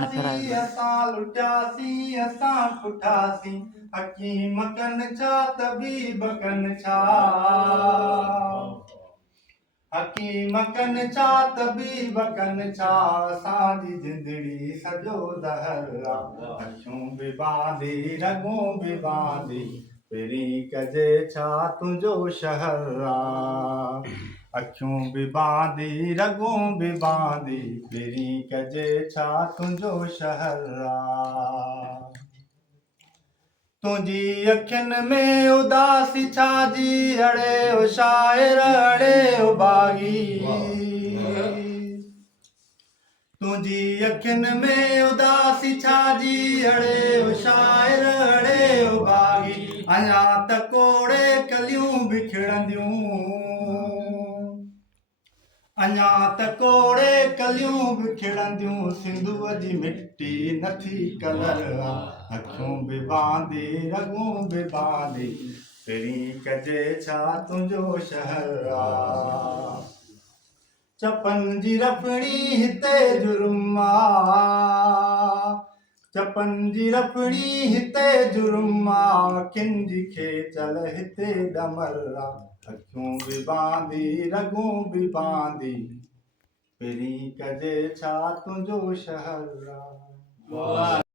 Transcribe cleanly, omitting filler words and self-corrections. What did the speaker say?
पाण लुटियासीं असां लुटियासीं असां पुठासीं हकीम कन छा तबीब कन छा हकीम कन छा तबीब कन छा असांजी जिंदड़ी सॼो ज़हर आ अखियूं बि बांदी रॻूं बि बांदी पहिरीं कजे छा तुंहिंजो शहर आ अखियूं बि बांदी रॻूं बि बांदी पहिरीं कजे छा तुंहिंजो शहर आ तुझी अखियुनि में उदासी छाजी अड़े ओ शाइर अड़े ओ बागी तुझी अखियुनि में उदासी छाजी अड़े ओ शाइर अड़े ओ बागी अञा त कोड़े कलियूं बिखड़ंदियूं अञा त कोड़े कलियूं बिखड़ंदियूं सिंधुअ जी मिट्टी नथी कलर आ अखियूं बि बांदी रॻूं बि बांदी पहिरीं कजे छा तुंहिंजो शहर आ चपन जी रफड़ी हिते जुर्म आ चपन जी रफड़ी हिते जुर्म आ अखियुनि जी खेचल हिते डमर आ अखियूं बि बांदी रॻूं बि बांदी पहिरीं कजे छा तुंहिंजो शहर आ